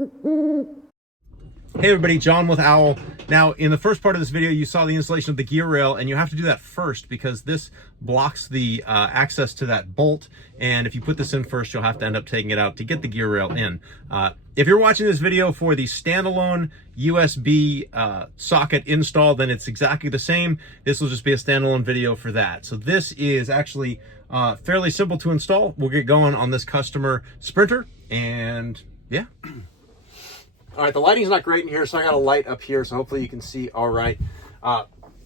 Hey everybody, John with OWL. Now, in the first part of this video, you saw the installation of the gear rail, and you have to do that first because this blocks the access to that bolt. And if you put this in first, you'll have to end up taking it out to get the gear rail in. If you're watching this video for the standalone USB socket install, then it's exactly the same. This will just be a standalone video for that. So this is actually fairly simple to install. We'll get going on this customer Sprinter, and yeah. All right, the lighting's not great in here, so I got a light up here, so hopefully you can see all right.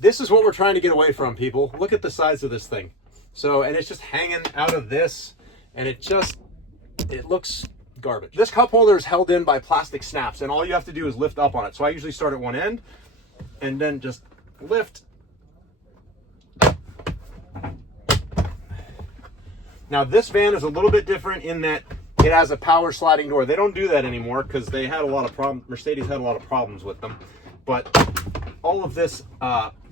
This is what we're trying to get away from, people. Look at the size of this thing. So, and it's just hanging out of this, and it looks garbage. This cup holder is held in by plastic snaps, and all you have to do is lift up on it. So I usually start at one end, and then just lift. Now, this van is a little bit different in that it has a power sliding door. They don't do that anymore because they had a lot of problems. Mercedes had a lot of problems with them. But all of this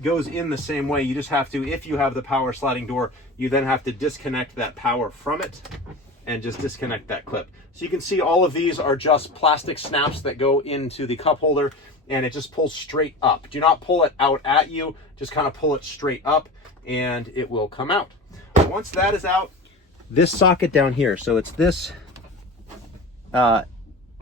goes in the same way. You just have to, if you have the power sliding door, you then have to disconnect that power from it and just disconnect that clip. So you can see all of these are just plastic snaps that go into the cup holder, and it just pulls straight up. Do not pull it out at you. Just kind of pull it straight up and it will come out. Once that is out, this socket down here, so it's this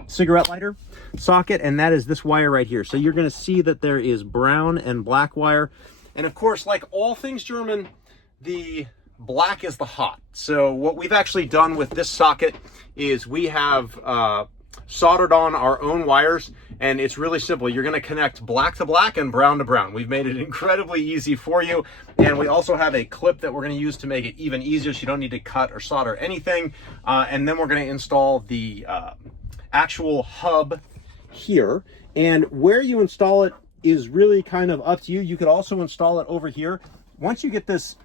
cigarette lighter socket, and that is this wire right here. So you're going to see that there is brown and black wire, and of course, like all things German, the black is the hot. So what we've actually done with this socket is we have soldered on our own wires, and it's really simple. You're going to connect black to black and brown to brown. We've made it incredibly easy for you, and we also have a clip that we're going to use to make it even easier, so you don't need to cut or solder anything. And then we're going to install the actual hub here, and where you install it is really kind of up to you. You could also install it over here. Once you get this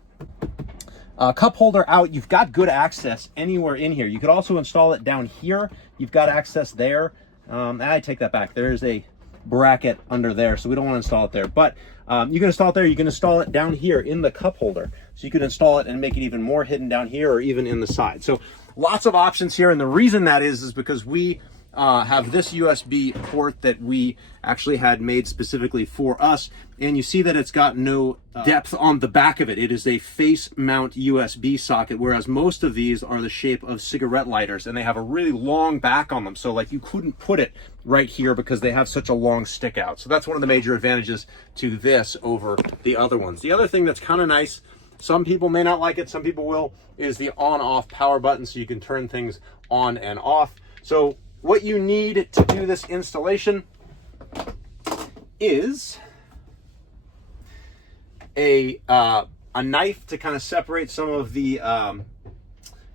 cup holder out, you've got good access anywhere in here. You could also install it down here. You've got access there. I take that back. There's a bracket under there, so we don't want to install it there. But you can install it there. You can install it down here in the cup holder. So you could install it and make it even more hidden down here or even in the side. So lots of options here. And the reason that is because we have this USB port that we actually had made specifically for us, and you see that it's got no depth on the back of it. It is a face mount USB socket, whereas most of these are the shape of cigarette lighters, and they have a really long back on them. So like you couldn't put it right here because they have such a long stick out. So that's one of the major advantages to this over the other ones. The other thing that's kind of nice, some people may not like it, some people will, is the on-off power button, so you can turn things on and off. So what you need to do this installation is a knife to kind of separate some of the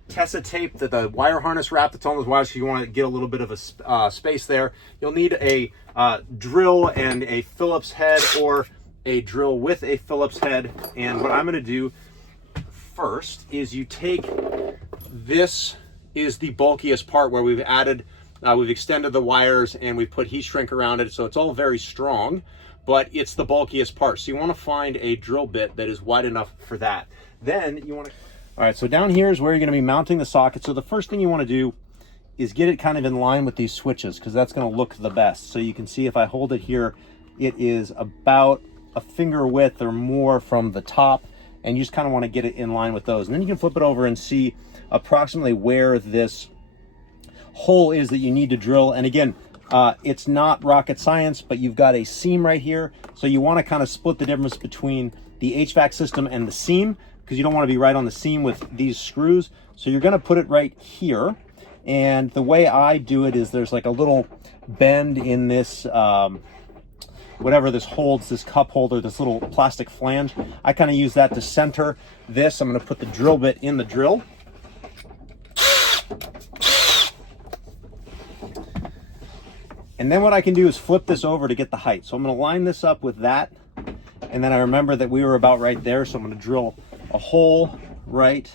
Tessa tape that the wire harness wrap that's on those wires, so you want to get a little bit of a space there. You'll need a drill and a Phillips head, or a drill with a Phillips head. And what I'm going to do first is you take, this is the bulkiest part where we've added we've extended the wires and we've put heat shrink around it, so it's all very strong, but it's the bulkiest part. So you want to find a drill bit that is wide enough for that. Then you want to, all right, so down here is where you're going to be mounting the socket. So the first thing you want to do is get it kind of in line with these switches, because that's going to look the best. So you can see if I hold it here, it is about a finger width or more from the top, and you just kind of want to get it in line with those. And then you can flip it over and see approximately where this hole is that you need to drill. And again, it's not rocket science, but you've got a seam right here, so you want to kind of split the difference between the HVAC system and the seam, because you don't want to be right on the seam with these screws. So you're going to put it right here, and the way I do it is there's like a little bend in this whatever this holds, this cup holder, this little plastic flange. I kind of use that to center this. I'm going to put the drill bit in the drill. And then what I can do is flip this over to get the height. So I'm going to line this up with that. And then I remember that we were about right there. So I'm going to drill a hole right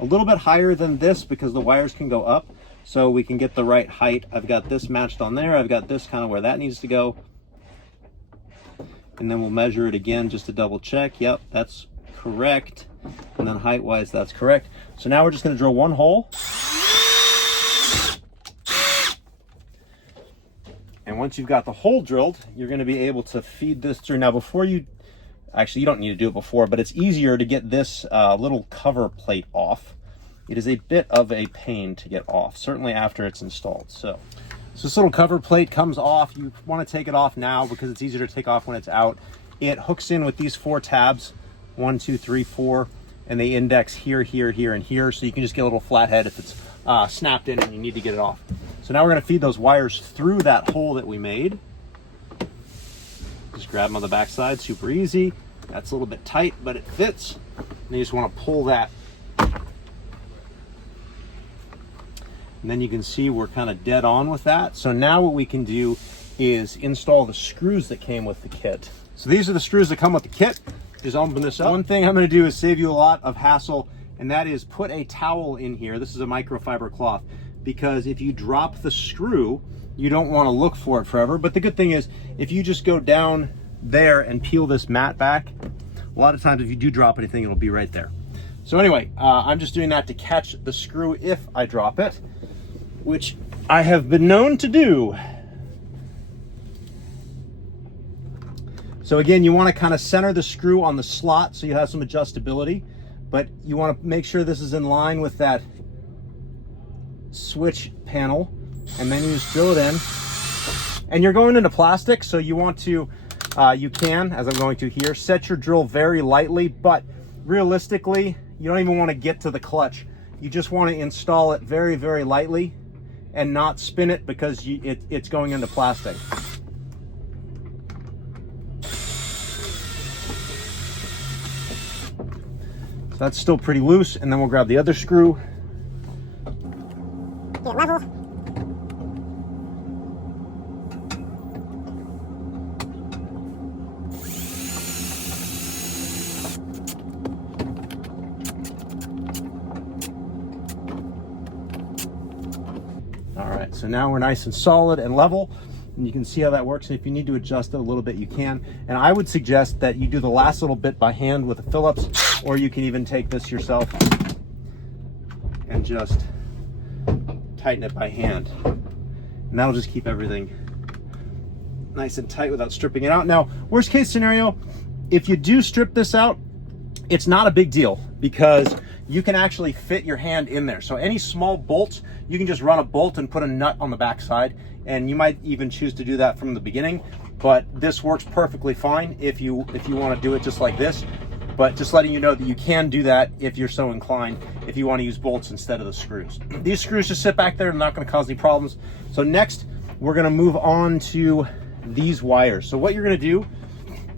a little bit higher than this, because the wires can go up, so we can get the right height. I've got this matched on there. I've got this kind of where that needs to go. And then we'll measure it again just to double check. Yep, that's correct. And then height wise, that's correct. So now we're just going to drill one hole. And once you've got the hole drilled, you're going to be able to feed this through. Now, before you, actually, you don't need to do it before, but it's easier to get this little cover plate off. It is a bit of a pain to get off, certainly after it's installed. So this little cover plate comes off. You want to take it off now because it's easier to take off when it's out. It hooks in with these 4 tabs, 1, 2, 3, 4, and they index here, here, here, and here. So you can just get a little flathead if it's snapped in and you need to get it off. So now we're going to feed those wires through that hole that we made. Just grab them on the back side, super easy. That's a little bit tight, but it fits. And you just want to pull that. And then you can see we're kind of dead on with that. So now what we can do is install the screws that came with the kit. So these are the screws that come with the kit. Just open this up. One thing I'm going to do is save you a lot of hassle, and that is put a towel in here. This is a microfiber cloth, because if you drop the screw, you don't want to look for it forever. But the good thing is, if you just go down there and peel this mat back, a lot of times if you do drop anything, it'll be right there. So anyway, I'm just doing that to catch the screw if I drop it, which I have been known to do. So again, you want to kind of center the screw on the slot so you have some adjustability, but you want to make sure this is in line with that switch panel, and then you just drill it in. And you're going into plastic, so you want to, you can, as I'm going to here, set your drill very lightly, but realistically, you don't even want to get to the clutch. You just want to install it very, very lightly and not spin it because it's going into plastic. So that's still pretty loose, and then we'll grab the other screw. Get level. All right, so now we're nice and solid and level, and you can see how that works. And if you need to adjust it a little bit, you can. And I would suggest that you do the last little bit by hand with a Phillips, or you can even take this yourself and just tighten it by hand. And that'll just keep everything nice and tight without stripping it out. Now, worst case scenario, if you do strip this out, it's not a big deal because you can actually fit your hand in there. So any small bolts, you can just run a bolt and put a nut on the back side, and you might even choose to do that from the beginning, but this works perfectly fine if you want to do it just like this. But just letting you know that you can do that if you're so inclined, if you want to use bolts instead of the screws. These screws just sit back there and not going to cause any problems. So next, we're going to move on to these wires. So what you're going to do,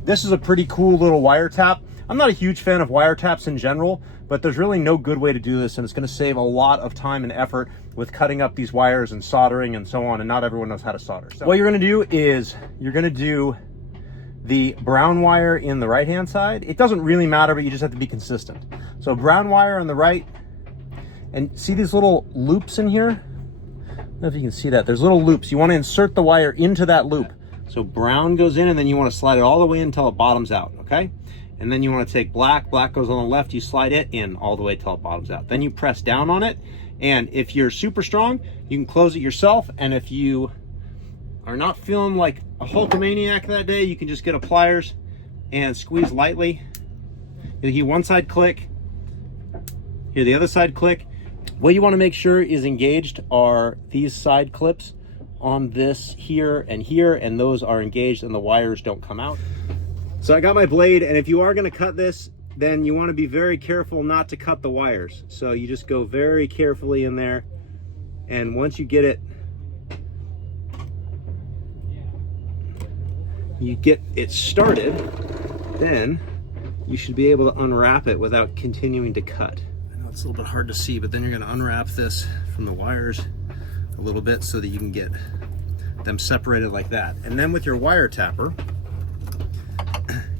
this is a pretty cool little wire tap. I'm not a huge fan of wire taps in general, but there's really no good way to do this, and it's going to save a lot of time and effort with cutting up these wires and soldering and so on, and not everyone knows how to solder. So what you're going to do is you're going to do the brown wire in the right hand side. It doesn't really matter, but you just have to be consistent. So brown wire on the right, and see these little loops in here? I don't know if you can see that. There's little loops. You want to insert the wire into that loop. So brown goes in, and then you want to slide it all the way in until it bottoms out, okay? And then you want to take black goes on the left, you slide it in all the way till it bottoms out. Then you press down on it, and if you're super strong, you can close it yourself, and if you are not feeling like a Hulkamaniac that day, you can just get a pliers and squeeze lightly. You'll hear one side click, hear the other side click. What you want to make sure is engaged are these side clips on this here, and those are engaged and the wires don't come out. So I got my blade, and if you are going to cut this, then you want to be very careful not to cut the wires. So you just go very carefully in there, and once you get it, you get it started, then you should be able to unwrap it without continuing to cut. I know it's a little bit hard to see, but then you're going to unwrap this from the wires a little bit so that you can get them separated like that. And then with your wire tapper,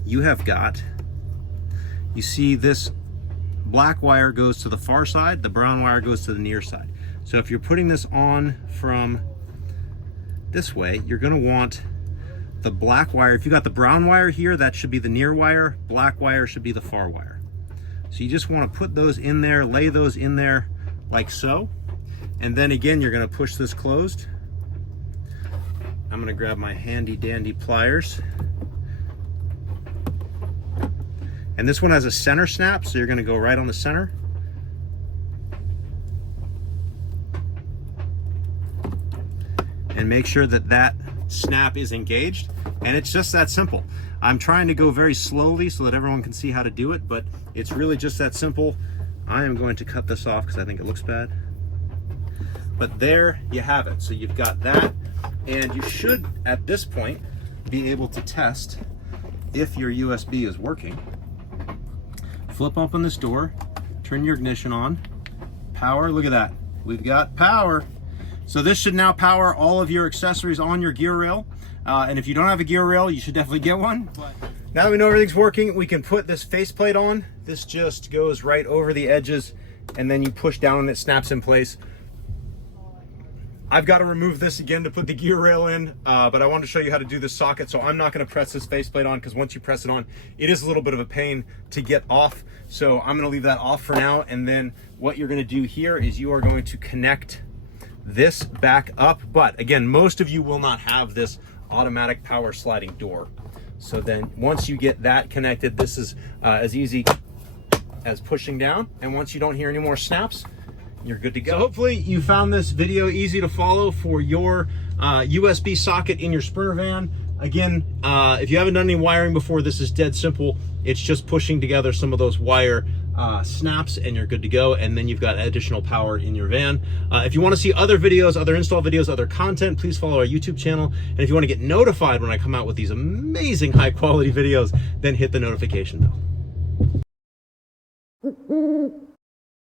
you have got, you see this black wire goes to the far side, the brown wire goes to the near side. So if you're putting this on from this way, you're going to want the black wire. If you got the brown wire here, that should be the near wire, black wire should be the far wire. So you just want to put those in there, lay those in there like so, and then again you're going to push this closed. I'm gonna grab my handy dandy pliers. And this one has a center snap, so you're gonna go right on the center. And make sure that that snap is engaged. And it's just that simple. I'm trying to go very slowly so that everyone can see how to do it, but it's really just that simple. I am going to cut this off because I think it looks bad. But there you have it. So you've got that, and you should, at this point, be able to test if your USB is working. Flip open this door, turn your ignition on, power, look at that. We've got power. So this should now power all of your accessories on your gear rail. And if you don't have a gear rail, you should definitely get one. Now that we know everything's working, we can put this faceplate on. This just goes right over the edges, and then you push down and it snaps in place. I've got to remove this again to put the gear rail in, but I wanted to show you how to do this socket, so I'm not going to press this faceplate on, because once you press it on, it is a little bit of a pain to get off. So I'm going to leave that off for now, and then what you're going to do here is you are going to connect this back up. But again, most of you will not have this automatic power sliding door. So then once you get that connected, this is as easy as pushing down, and once you don't hear any more snaps, you're good to go. So hopefully you found this video easy to follow for your USB socket in your Sprinter van. Again, if you haven't done any wiring before, this is dead simple. It's just pushing together some of those wire snaps, and you're good to go. And then you've got additional power in your van. If you want to see other videos, other install videos, other content, please follow our YouTube channel. And if you want to get notified when I come out with these amazing high quality videos, then hit the notification bell.